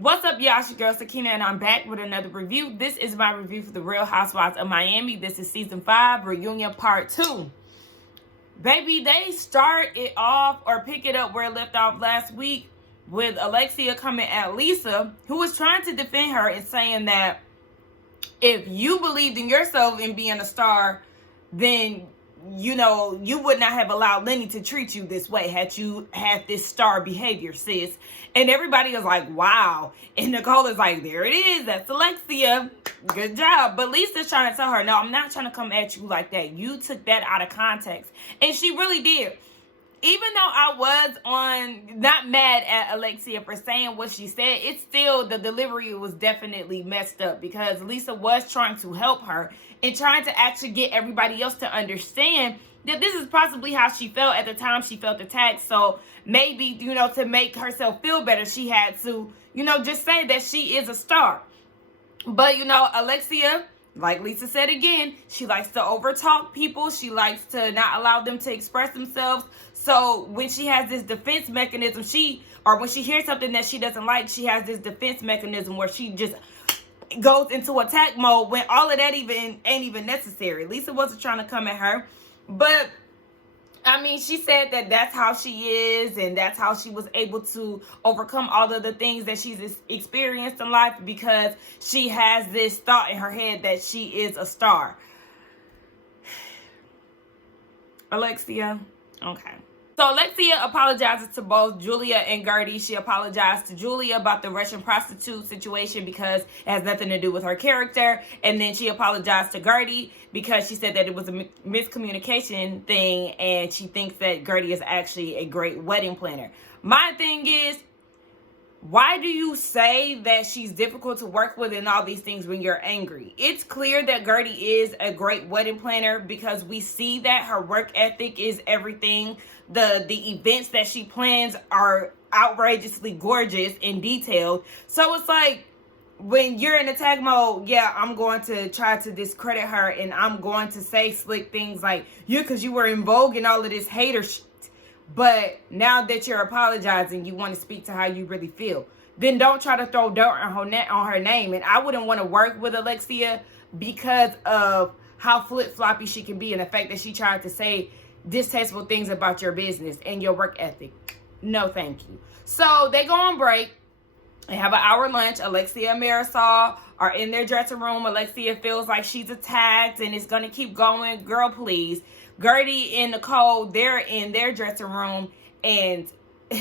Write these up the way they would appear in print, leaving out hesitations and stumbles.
What's up, y'all? It's your girl Sakina, and I'm back with another review. This is my review for the Real Housewives of Miami. This is season 5, reunion part 2. Baby, they start it off or pick it up where it left off last week with Alexia coming at Lisa, who was trying to defend her and saying that if you believed in yourself in being a star, then you would not have allowed Lenny to treat you this way had you had this star behavior, sis. And everybody was like, wow. And Nicole is like, there it is. That's Alexia. Good job. But Lisa's trying to tell her, no, I'm not trying to come at you like that. You took that out of context. And she really did. Even though I was not mad at Alexia for saying what she said, it's still, the delivery was definitely messed up because Lisa was trying to help her and trying to actually get everybody else to understand that this is possibly how she felt at the time she felt attacked. So maybe, to make herself feel better, she had to, just say that she is a star. But, Alexia, like Lisa said again, she likes to overtalk people. She likes to not allow them to express themselves. So when she has this defense mechanism, when she hears something that she doesn't like, she has this defense mechanism where she just goes into attack mode when all of that ain't even necessary. Lisa wasn't trying to come at her. But, she said that that's how she is, and that's how she was able to overcome all of the things that she's experienced in life because she has this thought in her head that she is a star. Alexia, okay. So Alexia apologizes to both Julia and Gertie. She apologized to Julia about the Russian prostitute situation because it has nothing to do with her character. And then she apologized to Gertie because she said that it was a miscommunication thing and she thinks that Gertie is actually a great wedding planner. My thing is, why do you say that she's difficult to work with and all these things when you're angry? It's clear that Gertie is a great wedding planner because we see that her work ethic is everything. The events that she plans are outrageously gorgeous and detailed. So it's like, when you're in attack mode, yeah, I'm going to try to discredit her and I'm going to say slick things like, because you were in vogue and all of this hater shit. But now that you're apologizing, you want to speak to how you really feel. Then don't try to throw dirt on her name. And I wouldn't want to work with Alexia because of how flip-floppy she can be and the fact that she tried to say distasteful things about your business and your work ethic. No, thank you. So they go on break. They have an hour lunch. Alexia and Marital are in their dressing room. Alexia feels like she's attacked and it's going to keep going. Girl, please. Gertie and Nicole, they're in their dressing room. And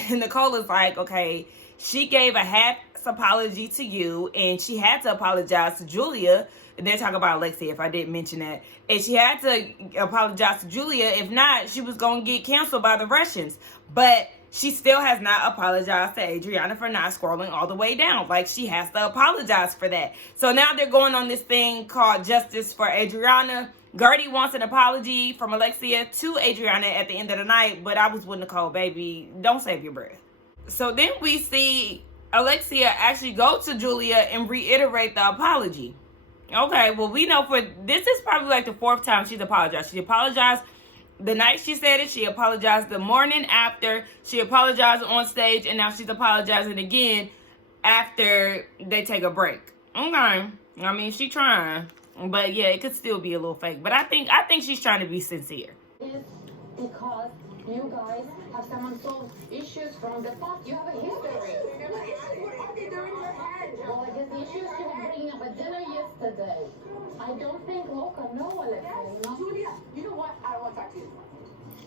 Nicole is like, okay, she gave a half apology to you. And she had to apologize to Julia. And they're talking about Alexia, if I didn't mention that. And she had to apologize to Julia. If not, she was going to get canceled by the Russians. But she still has not apologized to Adriana for not scrolling all the way down. Like, she has to apologize for that. So now they're going on this thing called Justice for Adriana. Gertie wants an apology from Alexia to Adriana at the end of the night. But I was with Nicole, baby. Don't save your breath. So then we see Alexia actually go to Julia and reiterate the apology. Okay, well, we know this is probably like the 4th time she's apologized. She apologized the night she said it. She apologized the morning after. She apologized on stage. And now she's apologizing again after they take a break. Okay. She trying. But yeah, it could still be a little fake. But I think she's trying to be sincere. Because you guys have some unsolved issues from the past. You have a history. What are they doing in your head? Well, I guess the issues you were bringing up at dinner yesterday. I don't think Loca know, Alexia. Julia, you know what? I don't want to talk to you.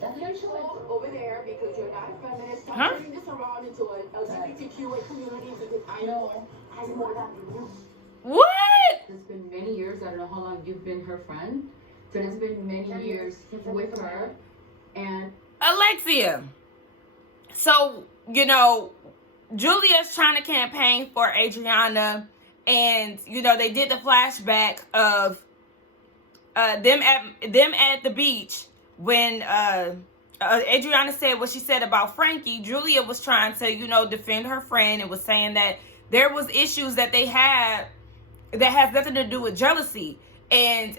That's your choice. Over there because you're not a feminist. Stop turning this around into an LGBTQA community because I know that you. What? It's been many years. I don't know how long you've been her friend, but it's been many years with her. And Alexia. So, Julia's trying to campaign for Adriana. And, they did the flashback of them at the beach when Adriana said what she said about Frankie. Julia was trying to, defend her friend and was saying that there was issues that they had that has nothing to do with jealousy. And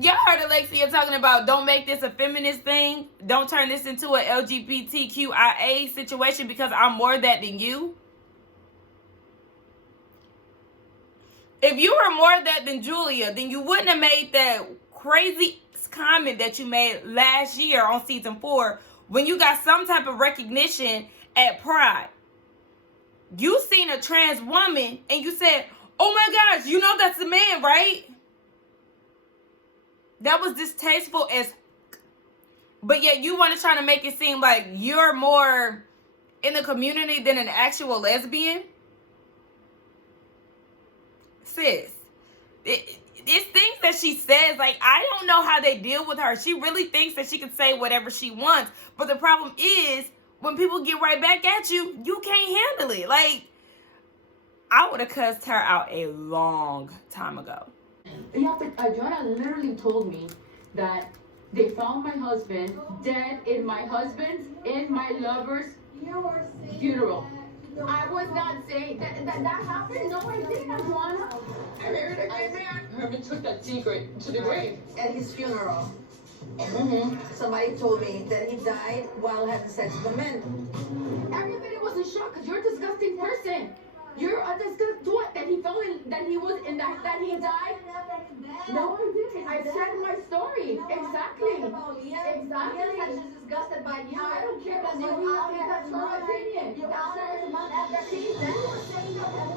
y'all heard Alexia talking about don't make this a feminist thing. Don't turn this into an LGBTQIA situation because I'm more that than you. If you were more of that than Julia, then you wouldn't have made that crazy comment that you made last year on season 4 when you got some type of recognition at Pride. You seen a trans woman and you said, oh my gosh, you know that's a man, right? That was distasteful as... But yet you want to try to make it seem like you're more in the community than an actual lesbian? Sis, it's things that she says, like, I don't know how they deal with her. She really thinks that she can say whatever she wants. But the problem is, when people get right back at you, you can't handle it. Like, I would have cussed her out a long time ago. Yeah, but Adriana literally told me that they found my husband dead in my lover's funeral. I was not saying that happened. No, I didn't, Adriana. I married a gay man. Herman took that secret to the grave. At his funeral, Mm-hmm. somebody told me that he died while having sex with a man. Everybody was in shock because you're a disgusting person. You're a disgusting what? That he fell in, that he was in that he died? No, I didn't. I said my story. Exactly. Exactly. She's disgusted by you. I don't care about you. That's her opinion. You asked her to not after she then you were saying no. That's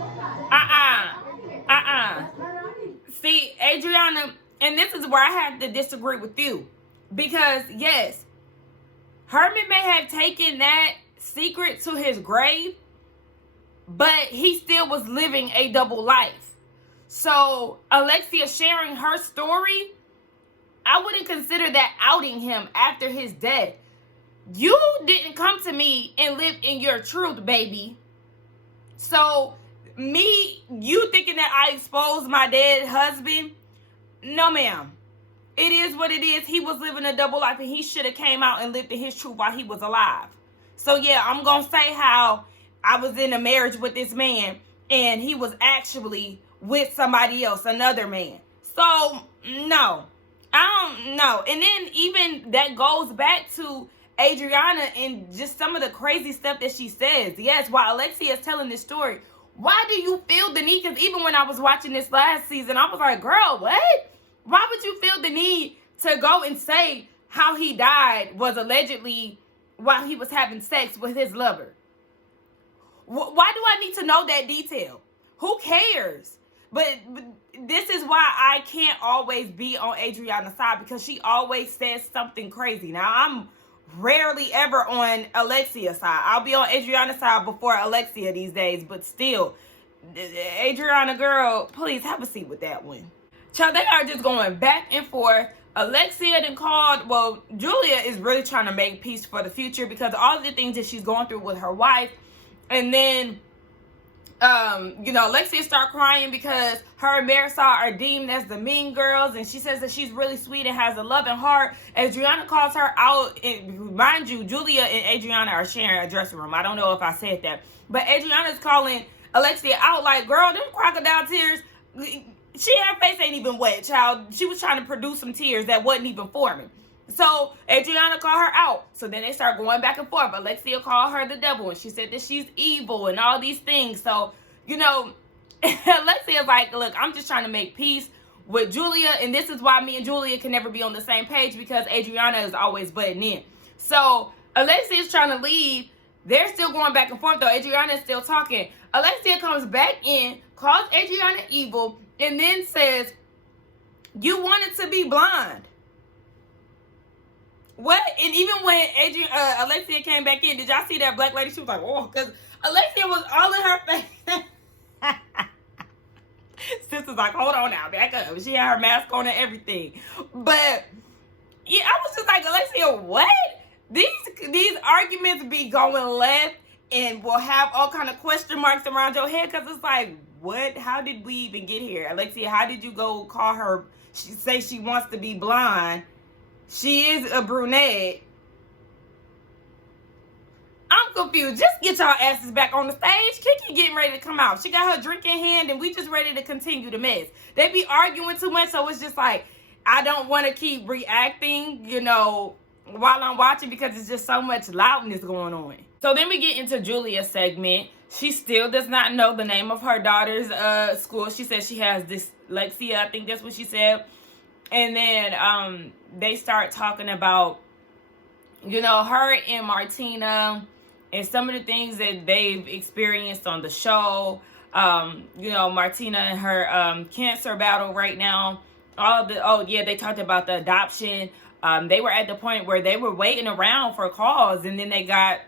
not right. See, Adriana, and this is where I have to disagree with you. Because, yes, Herman may have taken that secret to his grave, but he still was living a double life. So, Alexia sharing her story, I wouldn't consider that outing him after his death. You didn't come to me and live in your truth, baby. So, you thinking that I exposed my dead husband? No, ma'am. It is what it is. He was living a double life and he should have came out and lived in his truth while he was alive. So, yeah, I'm going to say how I was in a marriage with this man and he was actually with somebody else, another man. So, no. I don't know. And then even that goes back to Adriana and just some of the crazy stuff that she says. Yes, while Alexia is telling this story, why do you feel the need? Because even when I was watching this last season, I was like, girl, what? Why would you feel the need to go and say how he died was allegedly while he was having sex with his lover? Why do I need to know that detail? Who cares? But this is why I can't always be on Adriana's side, because she always says something crazy. Now, I'm rarely ever on Alexia's side. I'll be on Adriana's side before Alexia these days, but still, Adriana, girl, please have a seat with that one. Child, they are just going back and forth. Alexia then called, well, Julia is really trying to make peace for the future because all of the things that she's going through with her wife. And then, Alexia start crying because her and Marital are deemed as the mean girls. And she says that she's really sweet and has a loving heart. Adriana calls her out. And mind you, Julia and Adriana are sharing a dressing room. I don't know if I said that. But Adriana's calling Alexia out like, girl, them crocodile tears... her face ain't even wet, child. She was trying to produce some tears that wasn't even forming. So Adriana called her out. So then they start going back and forth. Alexia called her the devil, and she said that she's evil and all these things. So, Alexia's like, look, I'm just trying to make peace with Julia, and this is why me and Julia can never be on the same page, because Adriana is always butting in. So Alexia's trying to leave. They're still going back and forth, though. Adriana is still talking. Alexia comes back in, calls Adriana evil, and then says, you wanted to be blind. What? And even when Alexia came back in, did y'all see that black lady? She was like, oh, because Alexia was all in her face. Sister's like, hold on now, back up. She had her mask on and everything. But, yeah, I was just like, Alexia, what? These arguments be going left and will have all kind of question marks around your head, because it's like, what? How did we even get here? Alexia, how did you go call her? She say she wants to be blonde. She is a brunette. I'm confused. Just get y'all asses back on the stage. Kiki getting ready to come out. She got her drink in hand, and we just ready to continue the mess. They be arguing too much, so it's just like, I don't want to keep reacting, while I'm watching, because it's just so much loudness going on. So then we get into Julia's segment. She still does not know the name of her daughter's school. She says she has dyslexia. I think that's what she said. And then they start talking about, you know, her and Martina and some of the things that they've experienced on the show. You know, Martina and her cancer battle right now. They talked about the adoption. They were at the point where they were waiting around for calls, and then they got,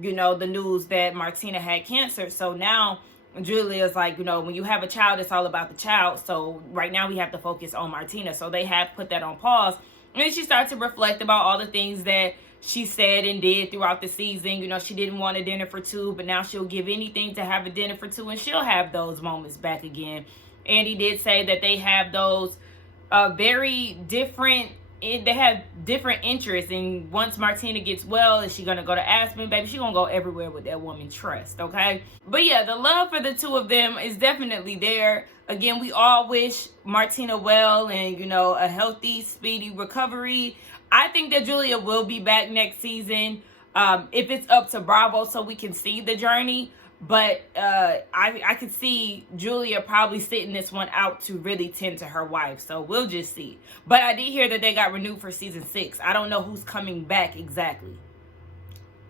you know, the news that Martina had cancer. So now Julia's like, you know, when you have a child, it's all about the child. So right now we have to focus on Martina. So they have put that on pause. And then she started to reflect about all the things that she said and did throughout the season. You know, she didn't want a dinner for two, but now she'll give anything to have a dinner for two, and she'll have those moments back again. Andy did say that they have those very different, they have different interests. And once Martina gets well, is she gonna go to Aspen? Baby, she gonna go everywhere with that woman trust, okay? But yeah, the love for the two of them is definitely there. Again, we all wish Martina well and, you know, a healthy, speedy recovery. I think that Julia will be back next season, if it's up to Bravo, so we can see the journey. But I could see Julia probably sitting this one out to really tend to her wife. So we'll just see. But I did hear that they got renewed for season 6. I don't know who's coming back exactly.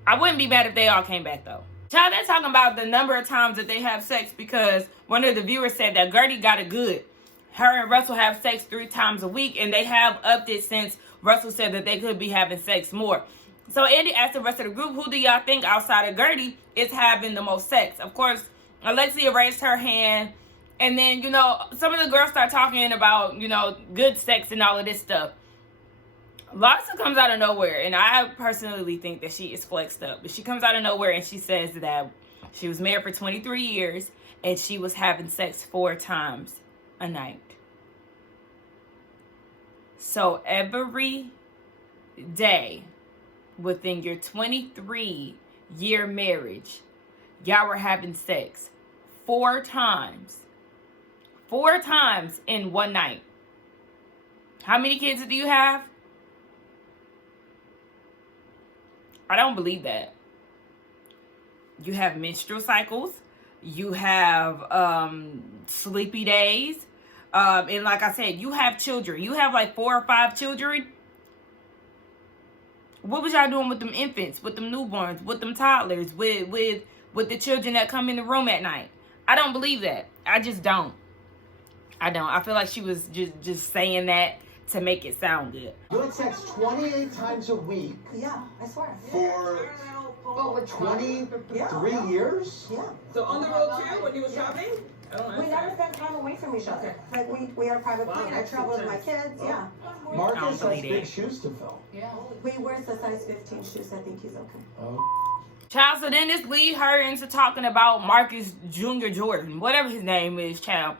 I wouldn't be mad if they all came back, though. Child, they're talking about the number of times that they have sex, because one of the viewers said that Gertie got it good. Her and Russell have sex 3 times a week, and they have upped it since Russell said that they could be having sex more. So Andy asked the rest of the group, who do y'all think outside of Gertie is having the most sex? Of course, Alexia raised her hand. And then, you know, some of the girls start talking about, you know, good sex and all of this stuff. Larsa comes out of nowhere, and I personally think that she is flexed up. But she comes out of nowhere and she says that she was married for 23 years and she was having sex 4 times a night. So every day within your 23-year marriage, y'all were having sex 4 times. 4 times in one night. How many kids do you have? I don't believe that. You have menstrual cycles. You have sleepy days. And like I said, you have children. You have like 4 or 5 children. What was y'all doing with them infants, with them newborns, with them toddlers, with the children that come in the room at night? I don't believe that. I just don't. I don't. I feel like she was just saying that to make it sound good. You had sex 28 times a week. Yeah, I swear. For 23 years? Yeah. So on the road too, when you was shopping? We never spent time away from each other. Like we had a private plane. I traveled with my kids. Yeah. Marcus has believe big it. shoes to fill. Yeah. We wears the size 15 shoes. I think he's okay. Oh. Child, so then this lead her into talking about Marcus Jr. Jordan, whatever his name is, child.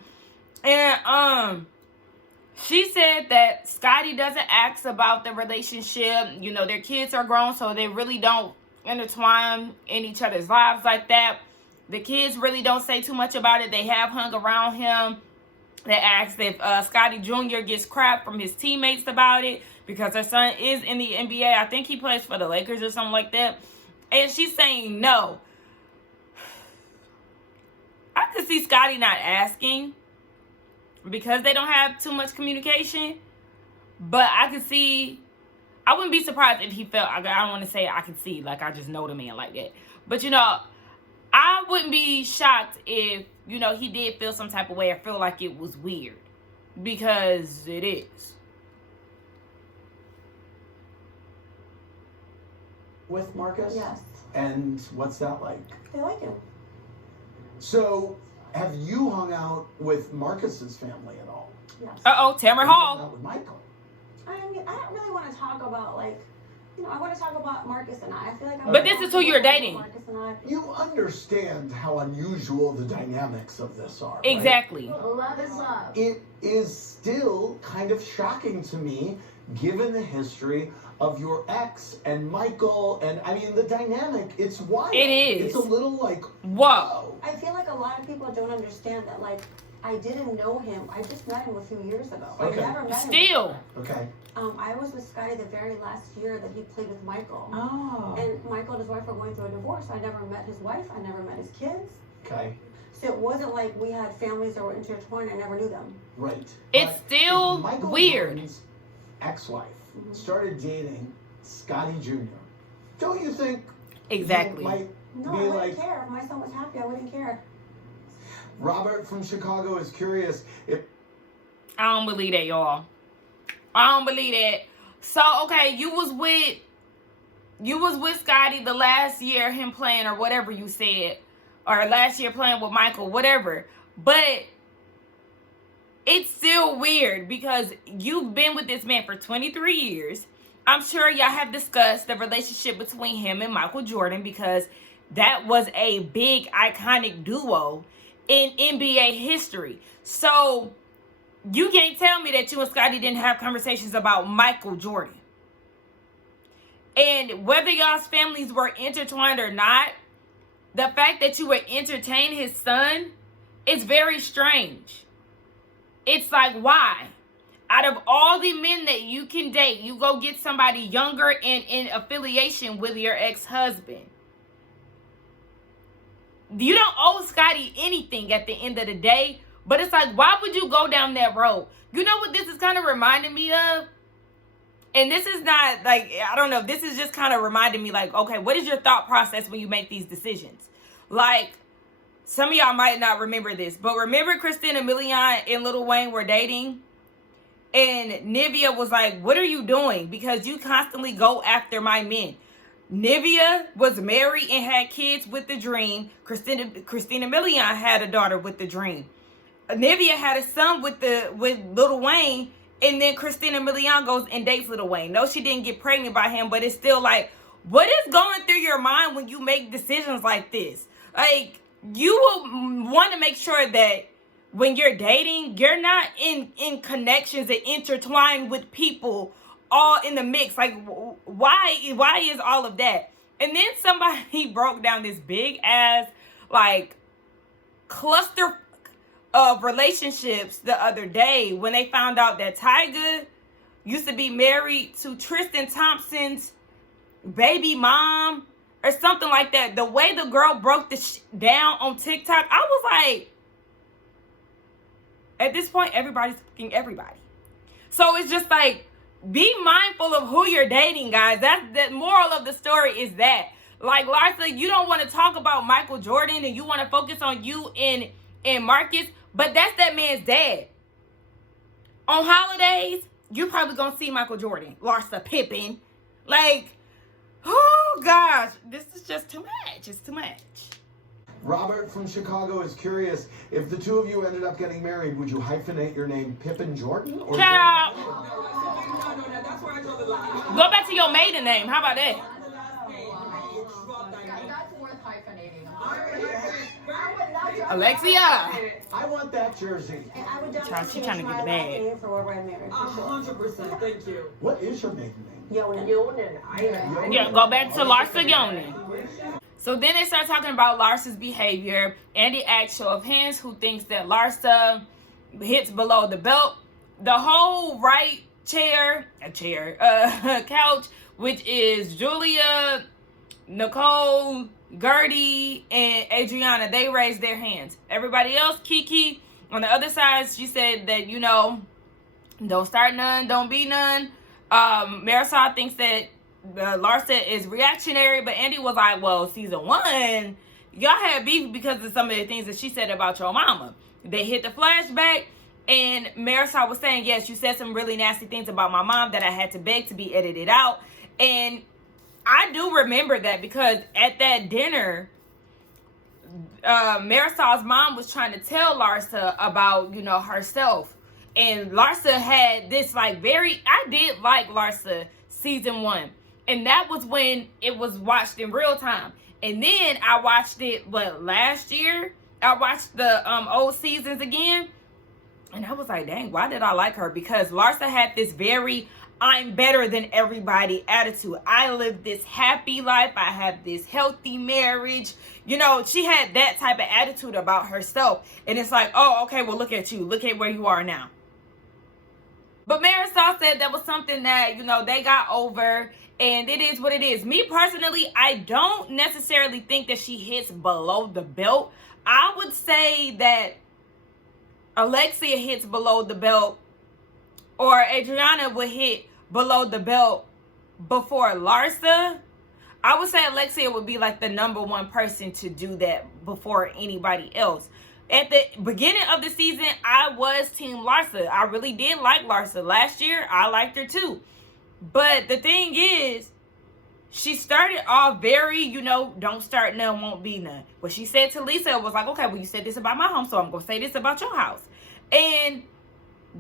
And she said that Scotty doesn't ask about the relationship. You know, their kids are grown, so they really don't intertwine in each other's lives like that. The kids really don't say too much about it. They have hung around him. They asked if Scotty Jr. gets crap from his teammates about it, because her son is in the NBA. I think he plays for the Lakers or something like that. And she's saying no. I could see Scotty not asking because they don't have too much communication. But I could see, I wouldn't be surprised if he felt, I don't want to say I could see, like I just know the man like that. But, you know, I wouldn't be shocked if, you know, he did feel some type of way. I feel like it was weird, because it is. With Marcus? Yes. And what's that like? They like him. So, have you hung out with Marcus's family at all? Yes. Uh-oh, Tamara Have you hung Hall. out with Michael? I mean, I don't really want to talk about, like, you know, I want to talk about Marcus and I feel like I'm But this is who you're dating. Marcus and I. You understand how unusual the dynamics of this are, right? Exactly. Love is love. It is still kind of shocking to me, given the history of your ex and Michael, and I mean, the dynamic, it's wild. It is. It's a little like, Whoa. I feel like a lot of people don't understand that, like, I didn't know him. I just met him a few years ago. Okay. I never met him Still. before. Okay. I was with Scotty the very last year that he played with Michael. Oh. And Michael and his wife were going through a divorce. I never met his wife. I never met his kids. Okay. So it wasn't like we had families that were intertwined. I never knew them. Right. It's But still if Michael weird. Jordan's ex-wife started dating Scotty Jr., don't you think Exactly. he might No, be I wouldn't like, care. If my son was happy, I wouldn't care. Robert from Chicago is curious if I don't believe that, y'all. I don't believe that. So, okay, you was with Scotty the last year, him playing or whatever you said, or last year playing with Michael, whatever. But it's still weird because you've been with this man for 23 years. I'm sure y'all have discussed the relationship between him and Michael Jordan because that was a big iconic duo in NBA history. So you can't tell me that you and Scotty didn't have conversations about Michael Jordan. And whether y'all's families were intertwined or not, the fact that you would entertain his son is very strange. It's like, why? Out of all the men that you can date, you go get somebody younger and in affiliation with your ex-husband. You don't owe Scotty anything at the end of the day, but it's like, why would you go down that road? You know what this is kind of reminding me of? And this is not like, I don't know, this is just kind of reminding me like, okay, what is your thought process when you make these decisions? Like, some of y'all might not remember this, but remember Christina Milian and Lil Wayne were dating? And Nivea was like, what are you doing? Because you constantly go after my men. Nivea was married and had kids with the Dream. Christina Milian had a daughter with the Dream. Nivea had a son with Lil Wayne, and then Christina Milian goes and dates Lil Wayne. No, she didn't get pregnant by him, but it's still like, what is going through your mind when you make decisions like this? Like, you will want to make sure that when you're dating, you're not in connections and intertwined with people all in the mix. Like, why is all of that? And then somebody broke down this big ass like cluster of relationships the other day when they found out that Tyga used to be married to Tristan Thompson's baby mom or something like that. The way the girl broke down on TikTok, I was like, at this point, everybody's fucking everybody. So it's just like, be mindful of who you're dating, guys. That's the moral of the story is that. Like, Larsa, you don't want to talk about Michael Jordan and you want to focus on you and Marcus, but that's that man's dad. On holidays, you're probably going to see Michael Jordan, Larsa, Pippen. Like, oh, gosh, this is just too much. It's too much. Robert from Chicago is curious if the two of you ended up getting married, would you hyphenate your name Pippen Jordan? Or Ciao. No, that's where I draw the line. Go back to your maiden name. How about that? That's worth hyphenating. Alexia. I want that jersey. And I would Child, definitely she change trying to my get the last bag. name for whoever I married. For sure. 100%. Thank you. What is your maiden name? Yonan. Yeah, go back to Larsa Yonan. So then they start talking about Larsa's behavior. Andy asks show of hands who thinks that Larsa hits below the belt. The whole right couch, which is Julia, Nicole, Gertie, and Adriana, they raised their hands. Everybody else, Kiki, on the other side, she said that, you know, don't start none, don't be none. Marital thinks that Larsa is reactionary, but Andy was like, well, season 1, y'all had beef because of some of the things that she said about your mama. They hit the flashback, and Marital was saying, yes, you said some really nasty things about my mom that I had to beg to be edited out. And I do remember that because at that dinner, Marital's mom was trying to tell Larsa about, you know, herself. And Larsa had this like I did like Larsa season 1. And that was when it was watched in real time. And then I watched it, last year? I watched the old seasons again. And I was like, dang, why did I like her? Because Larsa had this very I'm better than everybody attitude. I live this happy life. I have this healthy marriage. You know, she had that type of attitude about herself. And it's like, oh, okay, well, look at you. Look at where you are now. But Marital said that was something that, you know, they got over. And it is what it is. Me personally, I don't necessarily think that she hits below the belt. I would say that Alexia hits below the belt, or Adriana would hit below the belt before Larsa. I would say Alexia would be like the number one person to do that before anybody else. At the beginning of the season, I was Team Larsa. I really did like Larsa. Last year, I liked her too. But the thing is, she started off very, you know, don't start none, won't be none. What she said to Lisa was like, okay, well, you said this about my home, so I'm going to say this about your house. And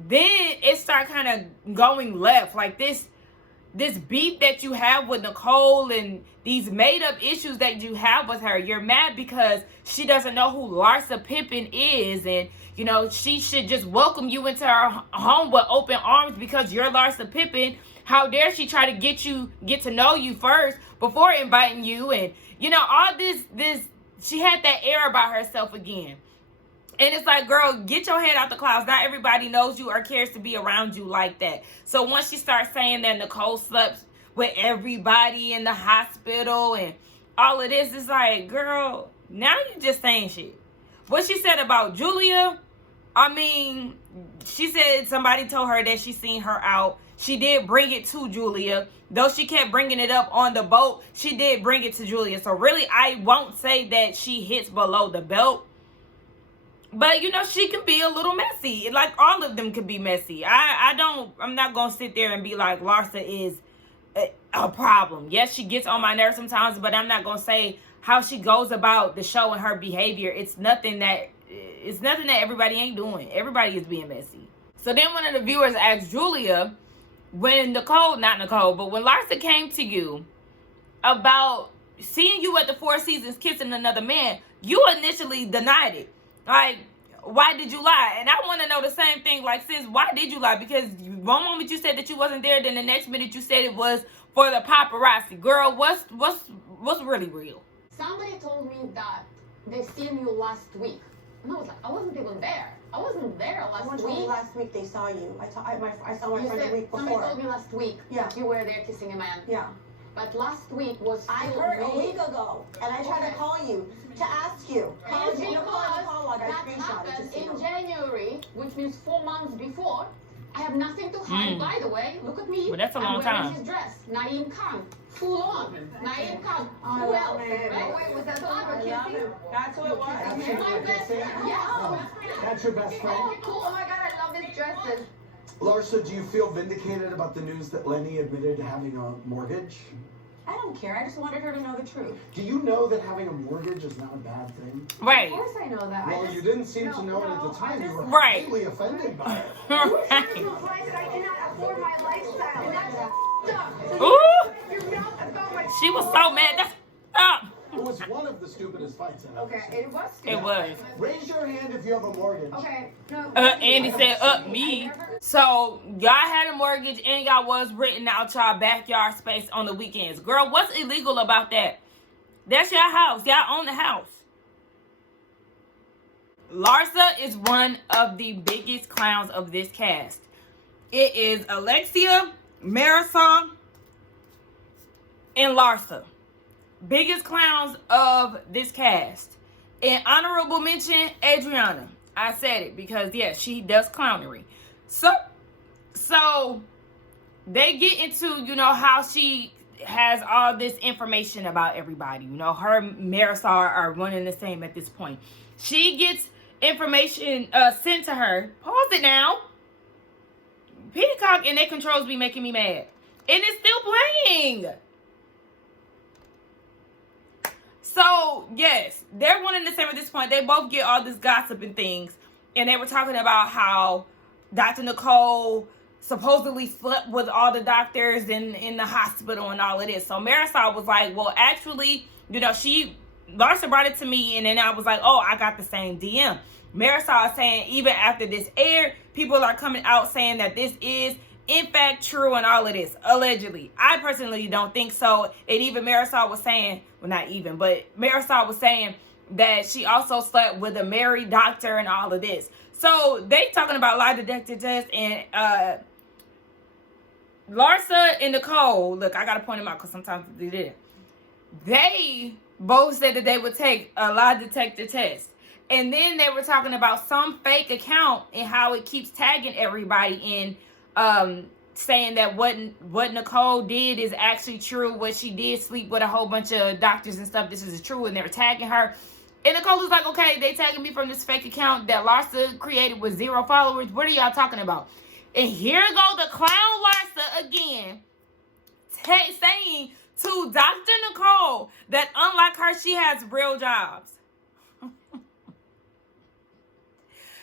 then it started kind of going left. Like this beef that you have with Nicole and these made-up issues that you have with her. You're mad because she doesn't know who Larsa Pippen is. And, you know, she should just welcome you into her home with open arms because you're Larsa Pippen. How dare she try to get to know you first before inviting you? And, you know, all this, she had that air about herself again. And it's like, girl, get your head out the clouds. Not everybody knows you or cares to be around you like that. So once she starts saying that Nicole slept with everybody in the hospital and all of this, it's like, girl, now you just saying shit. What she said about Julia, I mean, she said somebody told her that she seen her out. She did bring it to Julia. Though she kept bringing it up on the boat, she did bring it to Julia. So really, I won't say that she hits below the belt. But, you know, she can be a little messy. Like, all of them can be messy. I'm not going to sit there and be like, Larsa is a problem. Yes, she gets on my nerves sometimes, but I'm not going to say how she goes about the show and her behavior. It's nothing that everybody ain't doing. Everybody is being messy. So then one of the viewers asked Julia, when Larsa came to you about seeing you at the Four Seasons kissing another man, you initially denied it. Like, why did you lie? And I want to know the same thing. Like, sis, why did you lie? Because one moment you said that you wasn't there, then the next minute you said it was for the paparazzi. Girl, what's really real? Somebody told me that they seen you last week. And I was like, I wasn't even there. I wasn't there last Someone week. told me last week they saw you. I saw my friend the week before. Somebody told me last week you were there kissing a man. Yeah. But last week was I still heard a really- week ago, and I tried to call you to ask you. And You know, because the call log, I that screenshotted happened to see in them. January, which means 4 months before, I have nothing to hide. By the way, look at me. Well, that's a long I'm wearing time. his dress. Naeem Khan. Full on. Naeem Khan. Who love else? him. Right? Wait, was that the one I with love Kiki? him. That's who it was. My best friend. Yes. That's your best friend? Oh, cool. Oh my God, I love his dresses. Larsa, do you feel vindicated about the news that Lenny admitted to having a mortgage? I don't care. I just wanted her to know the truth. Do you know that having a mortgage is not a bad thing? Right. Of course I know that. Well, you didn't seem to know it at the time. You were Right. completely offended by it. Right. I cannot afford my lifestyle. That's stuff. Ooh, You're not about my she was so mad. That's stop. It was one of the stupidest fights I've ever Okay, seen. it was. It was. Raise your hand if you have a mortgage. Okay. No. Andy said, me. So, y'all had a mortgage and y'all was renting out y'all backyard space on the weekends. Girl, what's illegal about that? That's your house. Y'all own the house. Larsa is one of the biggest clowns of this cast. It is Alexia, Marital, and Larsa. Biggest clowns of this cast. And honorable mention, Adriana. I said it because, yes, she does clownery. So they get into, you know, how she has all this information about everybody. You know, her and Marital are one and the same at this point. She gets information sent to her. Pause it now. Peacock and their controls be making me mad. And it's still playing. So, yes, they're one and the same at this point. They both get all this gossip and things. And they were talking about how Dr. Nicole supposedly slept with all the doctors in the hospital and all of this. So Marital was like, well, actually, you know, Larsa brought it to me, and then I was like, oh, I got the same DM. Marital is saying even after this aired, people are coming out saying that this is in fact true and all of this, allegedly. I personally don't think so. And even Marital was saying, well, not even, but Marital was saying that she also slept with a married doctor and all of this. So they talking about lie detector test, and Larsa and Nicole, look, I gotta point them out because sometimes they didn't. They both said that they would take a lie detector test. And then they were talking about some fake account and how it keeps tagging everybody in saying that what Nicole did is actually true. What she did sleep with a whole bunch of doctors and stuff. This is true. And they were tagging her. And Nicole was like, okay, they tagging me from this fake account that Larsa created with 0 followers. What are y'all talking about? And here go the clown Larsa again, saying to Dr. Nicole that unlike her, she has real jobs.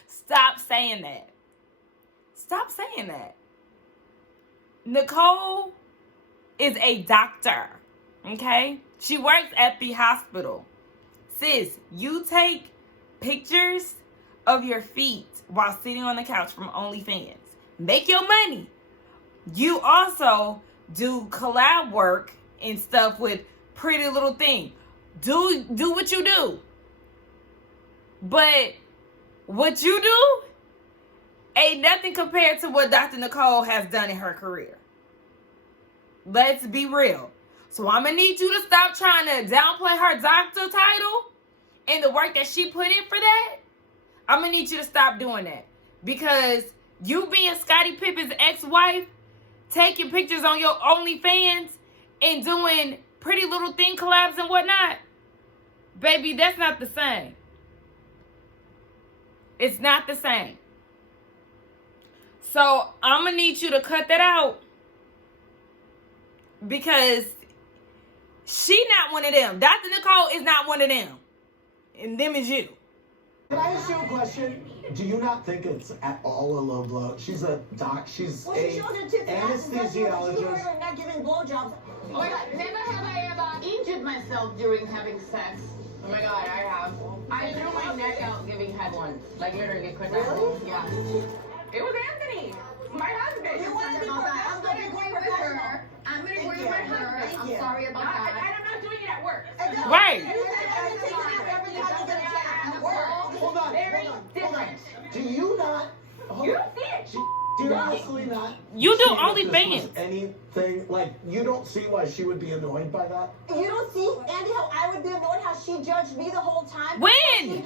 Stop saying that. Stop saying that. Nicole is a doctor, okay? She works at the hospital. Sis, you take pictures of your feet while sitting on the couch from OnlyFans. Make your money. You also do collab work and stuff with Pretty Little Thing. Do what you do. But what you do ain't nothing compared to what Dr. Nicole has done in her career. Let's be real. So I'm going to need you to stop trying to downplay her doctor title and the work that she put in for that. I'm going to need you to stop doing that. Because you being Scottie Pippen's ex-wife, taking pictures on your OnlyFans and doing Pretty Little Thing collabs and whatnot, baby, that's not the same. It's not the same. So I'm going to need you to cut that out. Because she not one of them. Dr. Nicole is not one of them. And them is you. Can I ask you a question? Do you not think it's at all a low blow? She's a doc. She's Well, she shows her tits and ass and says she anesthesiologist. her not giving blowjobs. Oh my god, never have I ever injured myself during having sex. Oh my god, I have. I threw my neck out giving head once. Like literally could not. Really? Yeah. It was Anthony, my husband. You want to be professional? I'm gonna agree with her. I'm gonna agree with her. Thank I'm you. sorry about And that. I'm not doing it at work. Right. You said everything every time you get a chat at work. Hold on. Very Hold on. different. Do you not? You don't see it. Seriously not? You do see that this OnlyFans. was anything like you don't see why she would be annoyed by that? You don't see, Andy, how I would be annoyed how she judged me the whole time? When?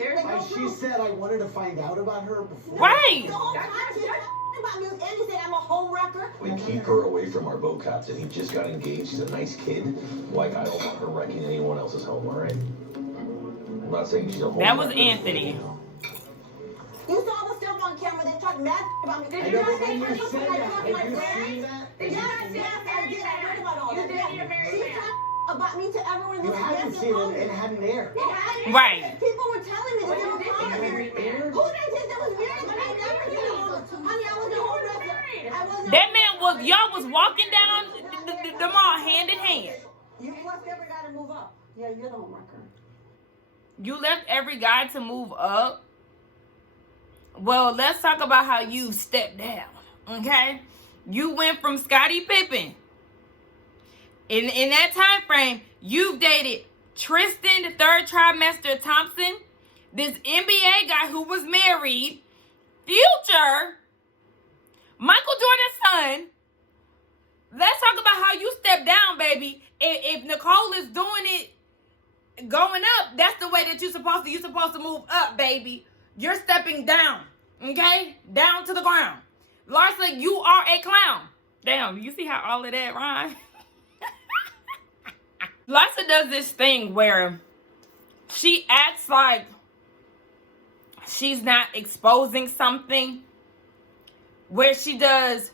She said I wanted to find out about her before. Right. The whole time she was about me. Andy said I'm a home wrecker. We keep her away from our boat captain. He just got engaged. He's a nice kid. Like, I don't want her wrecking anyone else's home, all right? I'm not saying she's a home That was wrecker. Anthony. You saw the stuff on camera. They talked mad about me. I Did know, you not but say when you anything said when I that, talked to my have you friends? seen that? Did you Yes, not see yes, a I married did. I man? heard about all You that. did Yeah. need a married She man. talked about me to everyone. You This is hadn't yes, seen and it. It hadn't aired. It hadn't. Right. People were telling me that they were Did you calling see a me. married man? Who did I think that was married? I never did. Honey, I was a home wrecker. I wasn't. That man was, y'all was walking down the mall hand in hand. You left every guy to move up. Yeah, you're the home wrecker. You left every guy to move up. Well, let's talk about how you stepped down, okay? You went from Scottie Pippen. In that time frame, you've dated Tristan, the third trimester Thompson, this NBA guy who was married, Future, Michael Jordan's son. Let's talk about how you stepped down, baby. If Nicole is doing it, going up, that's the way that you're supposed to. You're supposed to move up, baby. You're stepping down, okay? Down to the ground. Larsa, you are a clown. Damn, you see how all of that rhymes? Larsa does this thing where she acts like she's not exposing something, where she does.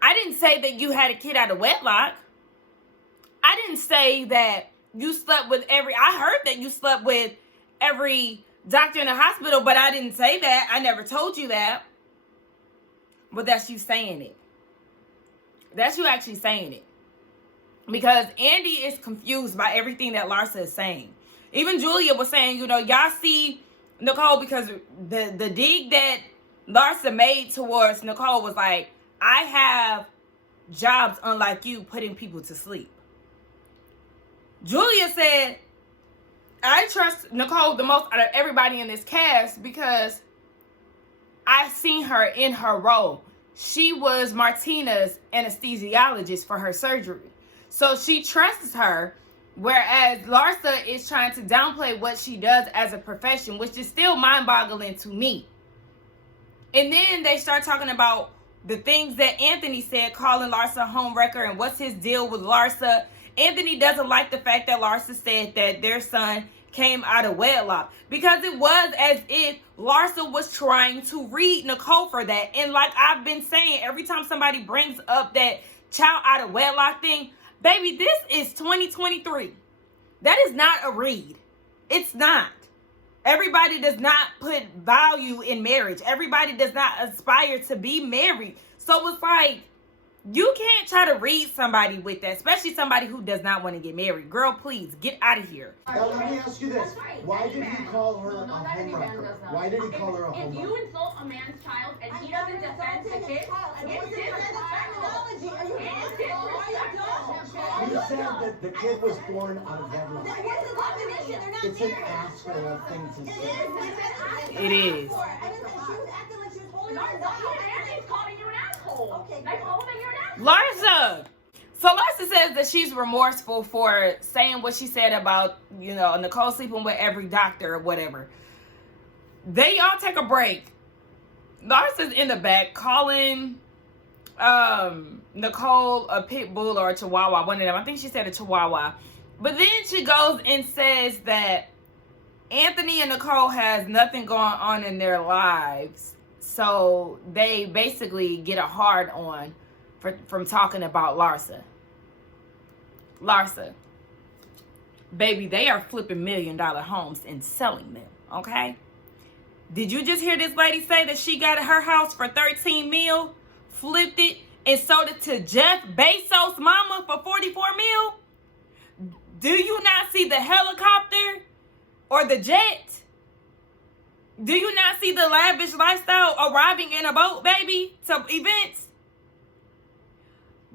I didn't say that you had a kid out of wedlock. I didn't say that you slept with I heard that you slept with every doctor in the hospital, but I didn't say that. I never told you that. But that's you saying it. That's you actually saying it. Because Andy is confused by everything that Larsa is saying. Even Julia was saying, y'all see Nicole because the dig that Larsa made towards Nicole was like, I have jobs unlike you putting people to sleep. Julia said, I trust Nicole the most out of everybody in this cast because I've seen her in her role. She was Martina's anesthesiologist for her surgery. So she trusts her, whereas Larsa is trying to downplay what she does as a profession, which is still mind-boggling to me. And then they start talking about the things that Anthony said, calling Larsa a homewrecker and what's his deal with Larsa. Anthony doesn't like the fact that Larsa said that their son came out of wedlock, because it was as if Larsa was trying to read Nicole for that. And like I've been saying, every time somebody brings up that child out of wedlock thing, baby, this is 2023. That is not a read. It's not. Everybody does not put value in marriage. Everybody does not aspire to be married. So it's like, you can't try to read somebody with that, especially somebody who does not want to get married. Girl, please, get out of here. Now, let me ask you this. Why did he call her a homewrecker? Why did he call her a If you homewrecker? insult a man's child and he doesn't defend the kid, it's disrespectful. It's disrespectful. You said that the kid was born out of wedlock. It's an asshole thing to say. It is. Anthony's calling you an asshole. Like, oh, then you're an asshole. Larsa. So Larsa says that she's remorseful for saying what she said about, you know, Nicole sleeping with every doctor or whatever. They all take a break. Larsa's in the back calling Nicole a pit bull or a chihuahua, one of them. I think she said a chihuahua. But then she goes and says that Anthony and Nicole has nothing going on in their lives. So they basically get a hard on from talking about Larsa. Larsa, baby, they are flipping $1 million homes and selling them, okay? Did you just hear this lady say that she got her house for $13 million, flipped it, and sold it to Jeff Bezos' mama for $44 million? Do you not see the helicopter or the jet? Do you not see the lavish lifestyle arriving in a boat, baby, to events?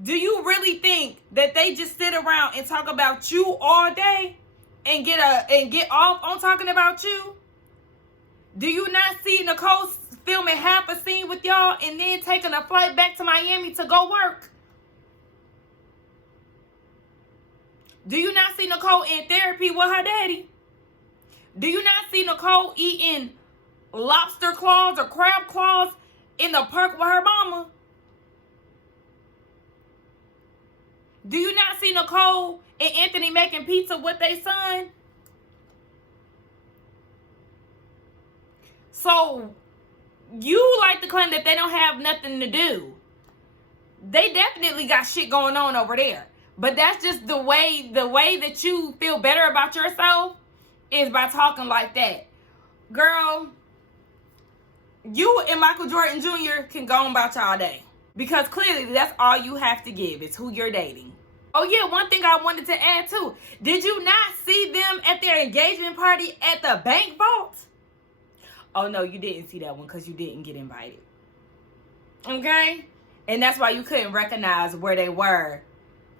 Do you really think that they just sit around and talk about you all day and get off on talking about you? Do you not see Nicole filming half a scene with y'all and then taking a flight back to Miami to go work? Do you not see Nicole in therapy with her daddy? Do you not see Nicole eating lobster claws or crab claws in the park with her mama? Do you not see Nicole and Anthony making pizza with their son? So you like to claim that they don't have nothing to do. They definitely got shit going on over there. But that's just the way that you feel better about yourself is by talking like that. Girl, you and Michael Jordan Jr. can go on about y'all day. Because clearly that's all you have to give is who you're dating. Oh yeah, one thing I wanted to add too. Did you not see them at their engagement party at the bank vault? Oh no, you didn't see that one because you didn't get invited. Okay? And that's why you couldn't recognize where they were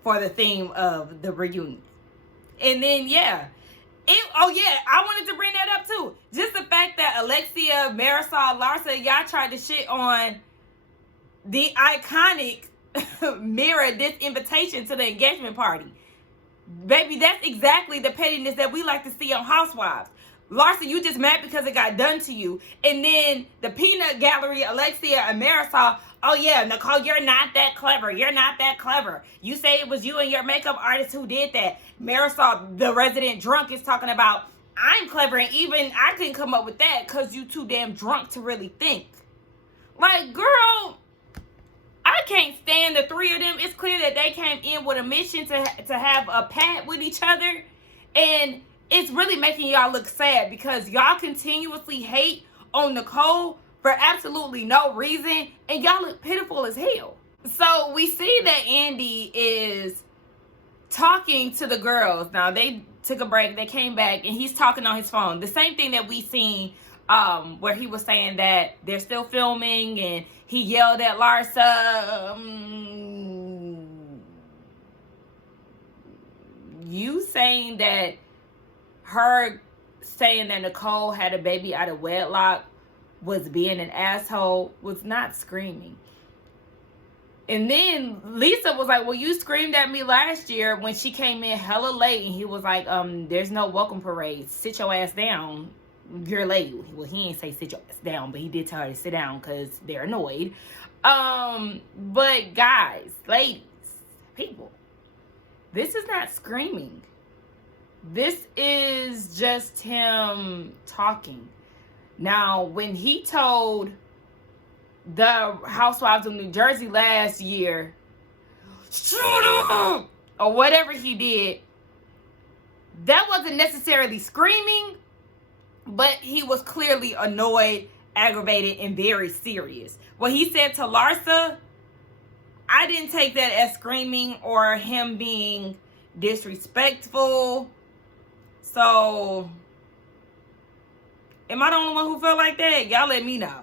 for the theme of the reunion. And then yeah. I wanted to bring that up too. Just the fact that Alexia, Marital, Larsa, y'all tried to shit on the iconic mirror this invitation to the engagement party. Baby, that's exactly the pettiness that we like to see on Housewives. Larsa, you just mad because it got done to you. And then the peanut gallery, Alexia and Marital, oh yeah, Nicole, you're not that clever. You're not that clever. You say it was you and your makeup artist who did that. Marital, the resident drunk, is talking about, I'm clever, and even I couldn't come up with that because you too damn drunk to really think. Like, girl, I can't stand the three of them. It's clear that they came in with a mission to have a pat with each other. And it's really making y'all look sad because y'all continuously hate on Nicole for absolutely no reason. And y'all look pitiful as hell. So we see that Andy is talking to the girls. Now, they took a break. They came back and he's talking on his phone. The same thing that we seen where he was saying that they're still filming and he yelled at Larsa. You saying that her saying that Nicole had a baby out of wedlock was being an asshole was not screaming. And then Lisa was like, well, you screamed at me last year when she came in hella late. And he was like, there's no welcome parade. Sit your ass down. You're late. Well, he didn't say sit your ass down, but he did tell her to sit down because they're annoyed. But guys, ladies, people, this is not screaming. This is just him talking. Now, when he told the Housewives of New Jersey last year, shut up, or whatever he did, that wasn't necessarily screaming, but he was clearly annoyed, aggravated, and very serious. What he said to Larsa, I didn't take that as screaming or him being disrespectful. So, am I the only one who felt like that? Y'all let me know.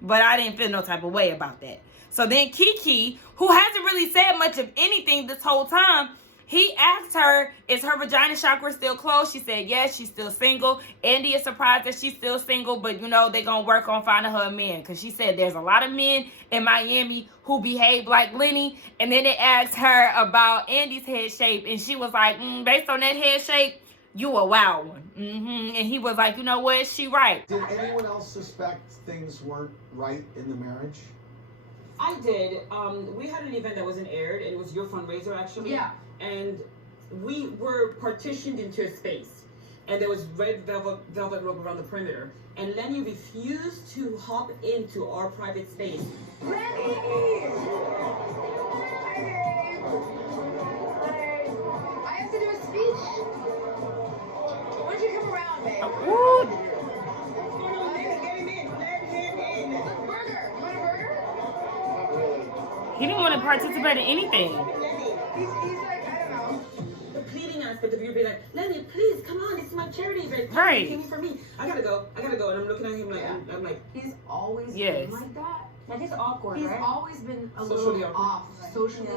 But I didn't feel no type of way about that. So then Kiki, who hasn't really said much of anything this whole time, he asked her, is her vagina chakra still closed? She said, yes, she's still single. Andy is surprised that she's still single, but you know, they're going to work on finding her a man. Because she said there's a lot of men in Miami who behave like Lenny. And then they asked her about Andy's head shape. And she was like, based on that head shape, you a wild one. And he was like, you know what? She right. Did anyone else suspect things weren't right in the marriage? I did. We had an event that wasn't aired, and it was your fundraiser, actually. Yeah. And we were partitioned into a space, and there was red velvet rope around the perimeter. And Lenny refused to hop into our private space. Lenny! I have to do a speech. Why don't you come around, babe? Burger. You want a burger? He didn't want to participate in anything. He's like, I don't know. The pleading aspect of you being like, Lenny, please, come on, it's my charity event. Right. Give me for me. I gotta go. And I'm looking at him like, I'm like, He's always Yes. been like that. Like, it's awkward, He's right? always been a Socially little awkward. off. Socially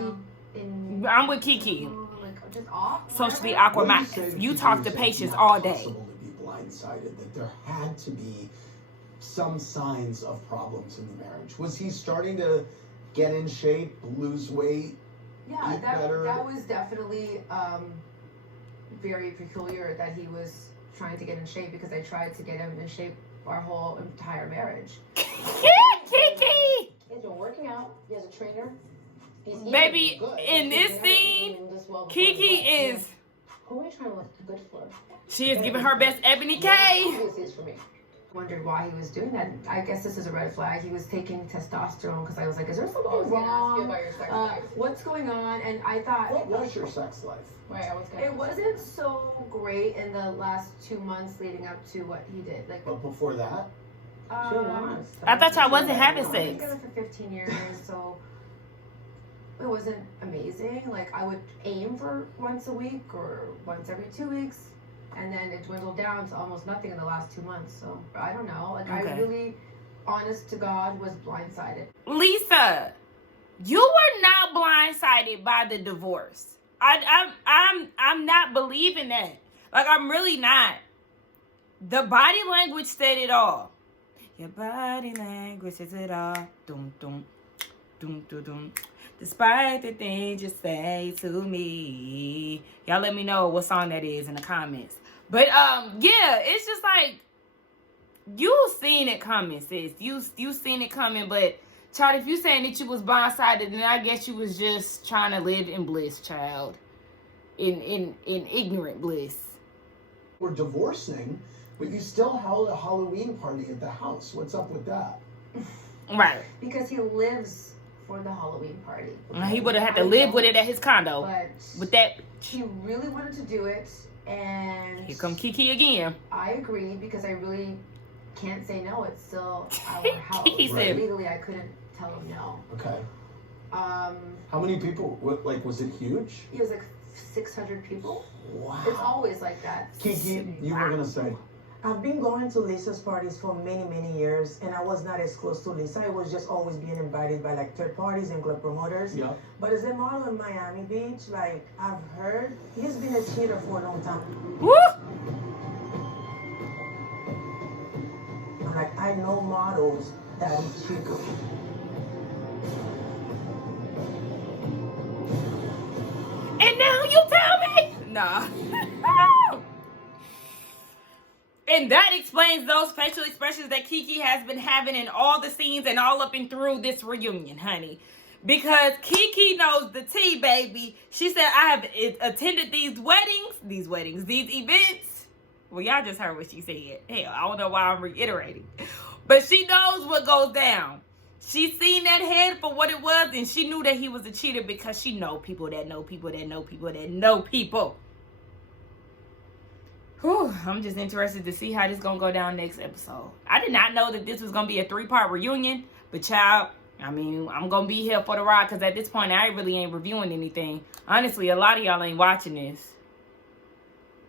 I'm with Kiki. like just off. Socially whatever. awkward. What do you say You to talk you to that patients it's all not day. possible to be blindsided, that there had to be some signs of problems in the marriage? Was he starting to get in shape, lose weight? Yeah, Eat that better. was definitely very peculiar that he was trying to get in shape, because I tried to get him in shape our whole entire marriage. Kiki! He's been working out. He has a trainer. He's eating Baby, good. in this He's never scene, eaten this well before. Kiki is, Who are you trying to look good for? she is giving her best Ebony K. Obviously, it's for me. Wondered why he was doing that. I guess this is a red flag. He was taking testosterone, because I was like, is there something I was gonna ask you wrong? about your sex life. What's going on? And I thought What was your sex life? Wait, I was gonna it wasn't so great in the last 2 months leading up to what he did. Like, But before that? I thought y'all wasn't having I've been sex. together for 15 years, so it wasn't amazing. Like, I would aim for once a week or once every 2 weeks, and then it dwindled down to almost nothing in the last 2 months. So I don't know. Like, I Okay. really, honest to God, was blindsided. Lisa, you were not blindsided by the divorce. I'm not believing that. Like, I'm really not. The body language said it all. Your body language says it all. Dum dum dum dum dum. Despite the things you say to me. Y'all let me know what song that is in the comments. But yeah, it's just like, you seen it coming, sis. You seen it coming. But child, if you saying that you was blindsided, then I guess you was just trying to live in bliss, child. In ignorant bliss. We're divorcing, but you still held a Halloween party at the house. What's up with that? Right. Because he lives for the Halloween party. He would have had to live with it at his condo. But With that, he really wanted to do it, and here come Kiki again. I agreed, because I really can't say no. It's still our house. Kiki said- Legally, I couldn't tell him no. Okay. Um, How many people? What, like, was it huge? it was like 600 people. Wow. It's always like that. Kiki, you were gonna say. I've been going to Lisa's parties for many, many years, and I was not as close to Lisa. I was just always being invited by like third parties and club promoters. Yeah. But as a model in Miami Beach, like I've heard, he's been a cheater for a long time. Woo! I'm like, I know models that he cheated. And now you tell me? Nah. And that explains those facial expressions that Kiki has been having in all the scenes and all up and through this reunion, honey. Because Kiki knows the tea, baby. She said, I have attended these events. Well, y'all just heard what she said. Hell, I don't know why I'm reiterating. But she knows what goes down. She seen that head for what it was, and she knew that he was a cheater because she know people that know people that know people that know people. Whew, I'm just interested to see how this gonna go down next episode. I did not know that this was gonna be a 3-part reunion, but child, I mean, I'm gonna be here for the ride because at this point, I really ain't reviewing anything. Honestly, a lot of y'all ain't watching this.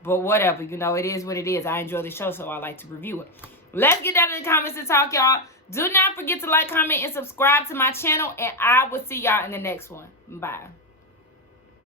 But whatever, you know, it is what it is. I enjoy the show, so I like to review it. Let's get down in the comments and talk, y'all. Do not forget to like, comment, and subscribe to my channel, and I will see y'all in the next one. Bye.